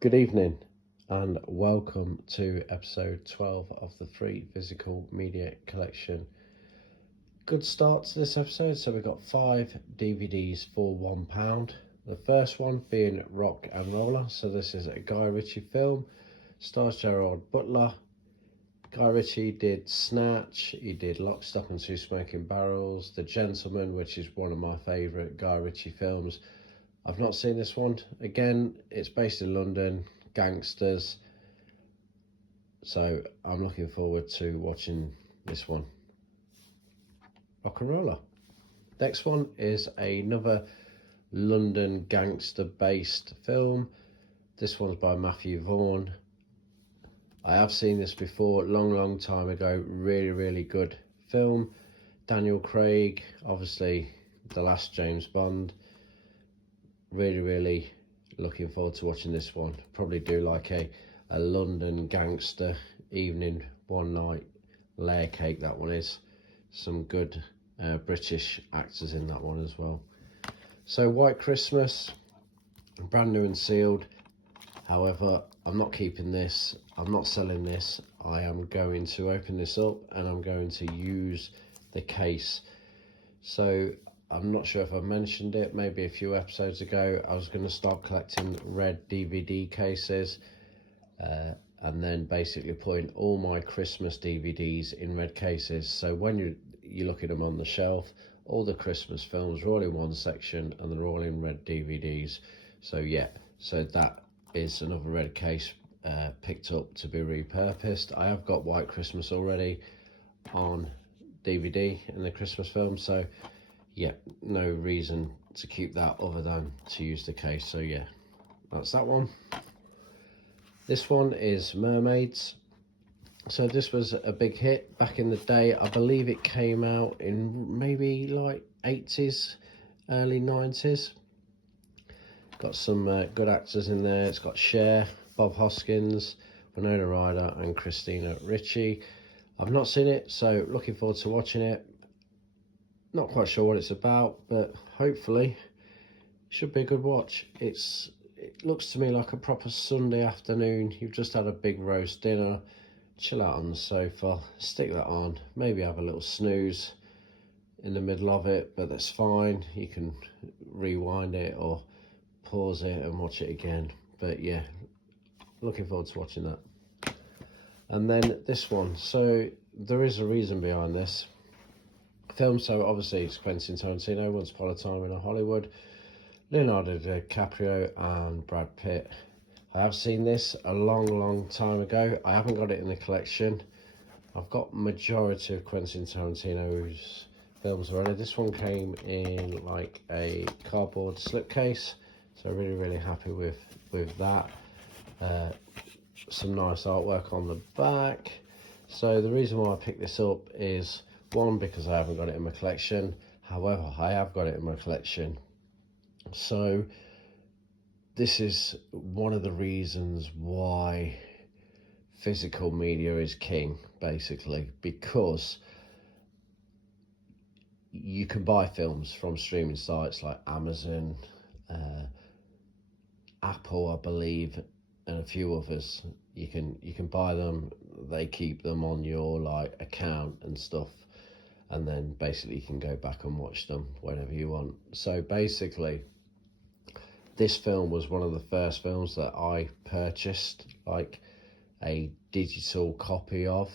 Good evening and welcome to episode 12 of the free physical media collection. Good start to this episode. So we've got 5 DVDs for £1. The first one being Rock and Roller. So this is a Guy Ritchie film, stars Gerard Butler. Guy Ritchie did Snatch, he did Lock, Stock and Two Smoking Barrels, The Gentleman, which is one of my favourite Guy Ritchie films. I've not seen this one. Again, it's based in London, gangsters. So I'm looking forward to watching this one. Rock and Roller. Next one is another London gangster based film. This one's by Matthew Vaughn. I have seen this before, long time ago. Really good film. Daniel Craig, obviously the last James Bond. Really looking forward to watching this one. Probably do like a London gangster evening, one night layer cake. That one is. Some good British actors in that one as well. So White Christmas, brand new and sealed. However, I'm not keeping this, I'm not selling this. I am going to open this up and I'm going to use the case. So I'm not sure if I mentioned it, maybe a few episodes ago, I was going to start collecting red DVD cases and then basically putting all my Christmas DVDs in red cases. So when you look at them on the shelf, all the Christmas films are all in one section and they're all in red DVDs. So yeah, so that is another red case picked up to be repurposed. I have got White Christmas already on DVD in the Christmas film, so yeah, no reason to keep that other than to use the case. So yeah, that's that one. This one is Mermaids. So this was a big hit back in the day. I believe it came out in maybe like 80s, early 90s. Got some good actors in there. It's got Cher, Bob Hoskins, Winona Ryder and Christina Ricci. I've not seen it, so looking forward to watching it. Not quite sure what it's about, but hopefully should be a good watch. It looks to me like a proper Sunday afternoon. You've just had a big roast dinner, chill out on the sofa, stick that on, maybe have a little snooze in the middle of it, but that's fine. You can rewind it or pause it and watch it again. But yeah, looking forward to watching that. And then this one, so there is a reason behind this film. So obviously it's Quentin Tarantino, Once Upon a Time in Hollywood, Leonardo DiCaprio and Brad Pitt. I have seen this a long time ago. I haven't got it in the collection. I've got majority of Quentin Tarantino's films already. This one came in like a cardboard slipcase, so really happy with that. Some nice artwork on the back. So the reason why I picked this up is, one, because I haven't got it in my collection. However, I have got it in my collection. So this is one of the reasons why physical media is king, basically, because you can buy films from streaming sites like Amazon, Apple, I believe, and a few others. You can buy them, they keep them on your like account and stuff, and then basically you can go back and watch them whenever you want. So basically this film was one of the first films that I purchased like a digital copy of,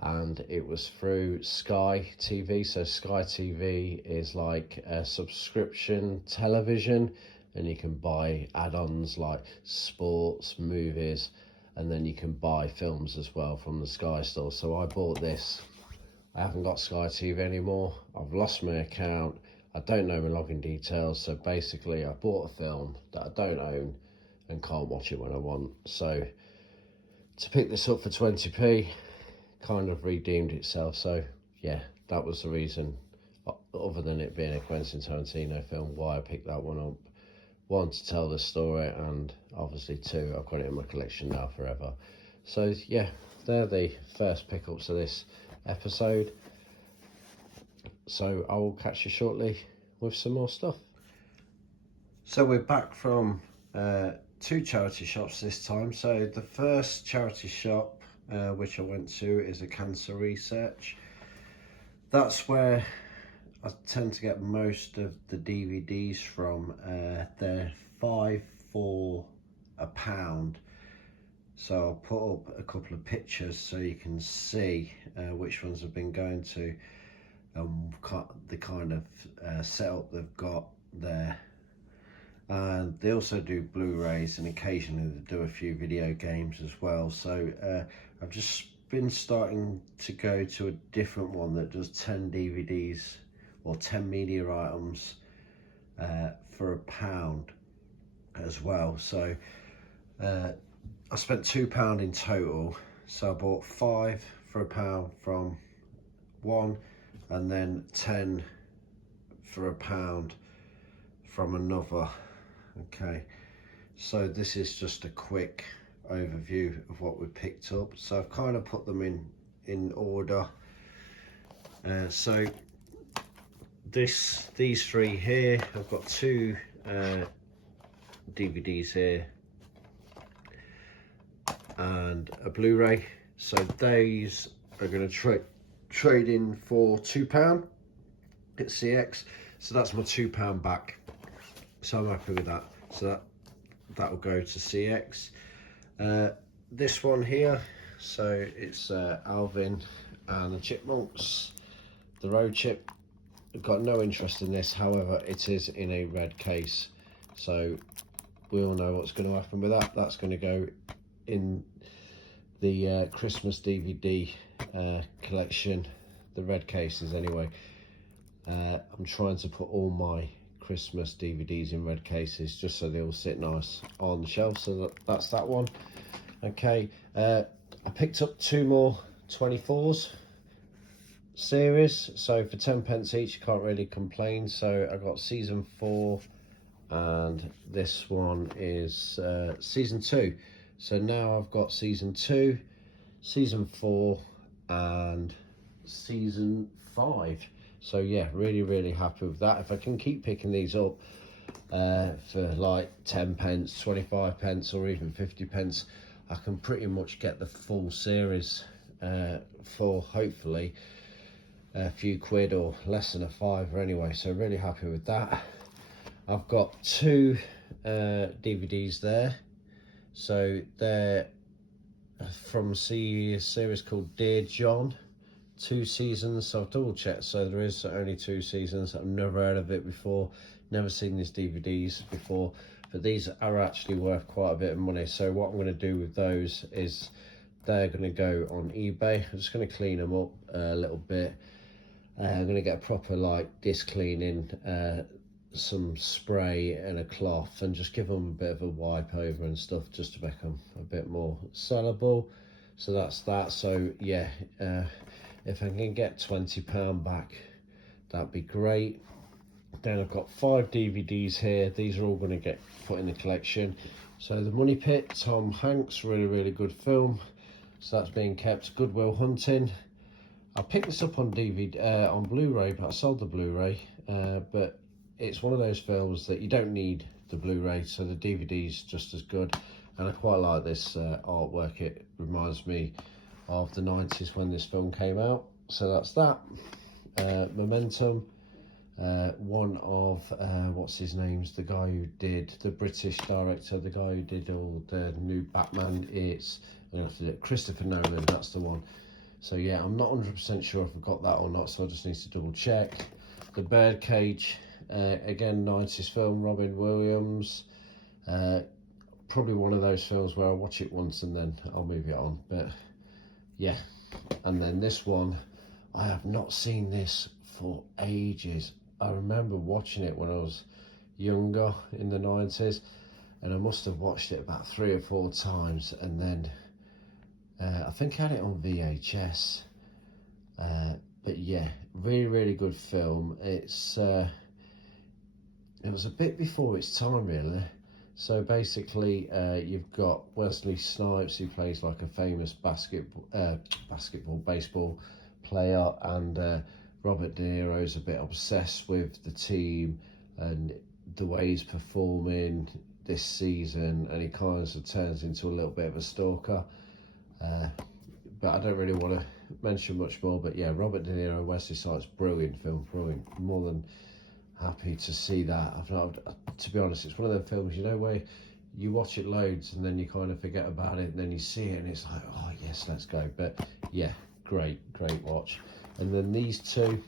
and it was through Sky TV. So Sky TV is like a subscription television, and you can buy add-ons like sports, movies, and then you can buy films as well from the Sky store. So I bought this. I haven't got Sky TV anymore. I've lost my account. I don't know my login details. So basically I bought a film that I don't own and can't watch it when I want. So to pick this up for 20p kind of redeemed itself. So yeah, that was the reason, other than it being a Quentin Tarantino film, why I picked that one up. One, to tell the story, and obviously two, I've got it in my collection now forever. So yeah, they're the first pickups of this episode. So I will catch you shortly with some more stuff. So we're back from two charity shops this time. So the first charity shop which I went to is a cancer research. That's where I tend to get most of the DVDs from. They're £5 for £1. So I'll put up a couple of pictures so you can see which ones I've been going to and the kind of setup they've got there. And they also do Blu-rays, and occasionally they do a few video games as well. So I've just been starting to go to a different one that does 10 DVDs or 10 media items for £1 as well. So I spent £2 in total. So I bought 5 for £1 from one, and then 10 for £1 from another. Okay, so this is just a quick overview of what we picked up. So I've kind of put them in order. So these three here, I've got two DVDs here and a Blu-ray. So those are going to trade in for £2 at CX. So that's my £2 back. So I'm happy with that. So that'll go to CX. This one here, so it's Alvin and the Chipmunks, the road chip. I've got no interest in this, however it is in a red case, so we all know what's going to happen with that. That's going to go in the Christmas DVD collection, the red cases anyway. I'm trying to put all my Christmas DVDs in red cases just so they all sit nice on the shelf. So that's that one. Okay, I picked up two more 24s series, so for 10p each, you can't really complain. So I got season 4 and this one is season 2. So now I've got season 2, season 4 and season 5. So yeah, really happy with that. If I can keep picking these up for like 10p, 25p or even 50p, I can pretty much get the full series for hopefully a few quid or less than a fiver anyway. So really happy with that. I've got two DVDs there. So they're from a series called Dear John. 2 seasons, so I've double checked, so there is only 2 seasons. I've never heard of it before, never seen these DVDs before, but these are actually worth quite a bit of money. So what I'm going to do with those is they're going to go on eBay. I'm just going to clean them up a little bit. I'm going to get a proper like disc cleaning, some spray and a cloth, and just give them a bit of a wipe over and stuff just to make them a bit more sellable. So that's that. So yeah, if I can get £20 back, that'd be great. Then I've got 5 DVDs here. These are all going to get put in the collection. So The Money Pit, Tom Hanks, really good film. So that's being kept. Good Will Hunting. I picked this up on DVD, on Blu-ray, but I sold the Blu-ray. But it's one of those films that you don't need the Blu-ray, so the DVD's just as good. And I quite like this artwork. It reminds me of the 90s when this film came out. So that's that. Momentum, one of what's his name's, the guy who did, the British director, the guy who did all the new Batman, it's Christopher Nolan, that's the one. So yeah, I'm not 100% sure if I've got that or not, so I just need to double check. The Birdcage, again 90s film, Robin Williams. Probably one of those films where I'll watch it once and then I'll move it on, but yeah. And then this one, I have not seen this for ages. I remember watching it when I was younger in the 90s, and I must have watched it about 3 or 4 times, and then I think I had it on VHS. But yeah, really good film. It was a bit before its time really. So basically you've got Wesley Snipes, who plays like a famous baseball player, and Robert De Niro's a bit obsessed with the team and the way he's performing. this season, and he kind of turns into a little bit of a stalker. But I don't really want to mention much more. But yeah, Robert De Niro and Wesley Snipes, brilliant film, brilliant. More than happy to see that. To be honest, it's one of them films, you know, where you watch it loads and then you kind of forget about it, and then you see it and it's like, oh yes, let's go. But yeah, great watch. And then these two,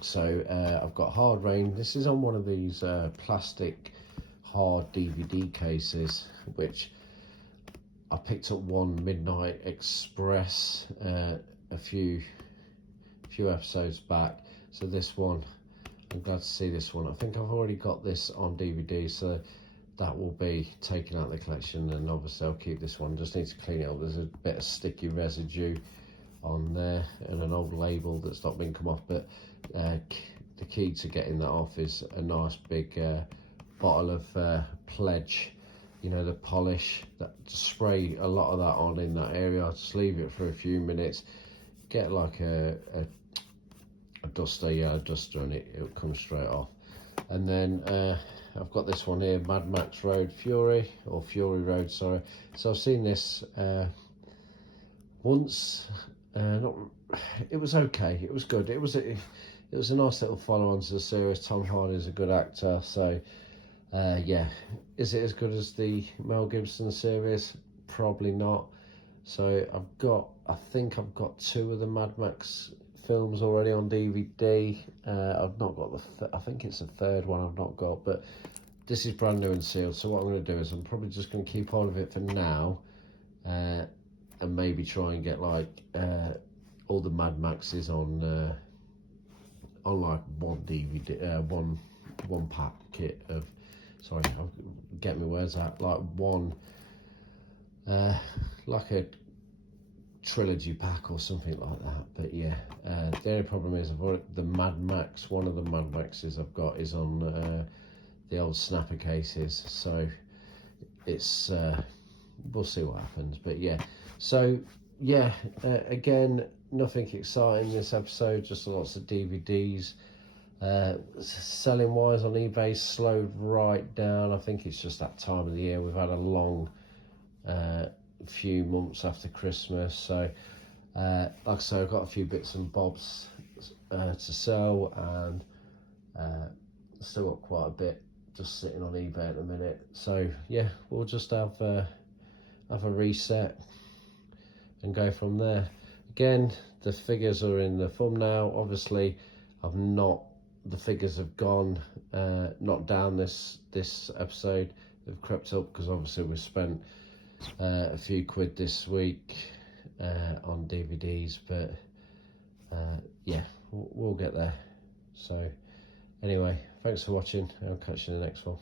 so I've got Hard Rain. This is on one of these plastic hard DVD cases, which I picked up one Midnight Express a few episodes back. So this one, I'm glad to see this one. I think I've already got this on DVD, so that will be taken out of the collection, and obviously I'll keep this one. Just need to clean it up. There's a bit of sticky residue on there and an old label that's not been come off, but the key to getting that off is a nice big bottle of Pledge, you know, the polish. That, just spray a lot of that on in that area, just leave it for a few minutes, get like a duster, a duster, and it'll come straight off. And then I've got this one here, Mad Max Road Fury, or Fury Road, sorry. So I've seen this once. It was okay. It was good. It was a nice little follow on to the series. Tom Hardy's a good actor, so yeah. Is it as good as the Mel Gibson series? Probably not. So I think I've got 2 of the Mad Max films already on DVD. I've not got I think it's the 3rd one I've not got, but this is brand new and sealed. So what I'm going to do is I'm probably just going to keep hold of it for now, and maybe try and get like all the Mad Maxes on like one DVD, one packet of. Sorry, I'll get my words out. Like one, like a trilogy pack or something like that. But yeah, the only problem is I've already, the Mad Max, one of the Mad Maxes I've got is on the old snapper cases, so it's we'll see what happens. But yeah, so yeah, again, nothing exciting this episode, just lots of DVDs. Selling wise on eBay slowed right down. I think it's just that time of the year. We've had a long few months after Christmas, so like I say, I've got a few bits and bobs to sell, and still got quite a bit just sitting on eBay at the minute. So yeah, we'll just have a reset and go from there. Again, the figures are in the thumbnail. Obviously the figures have gone not down this episode. They've crept up because obviously we've spent a few quid this week on DVDs, but yeah, we'll get there. So anyway, thanks for watching. I'll catch you in the next one.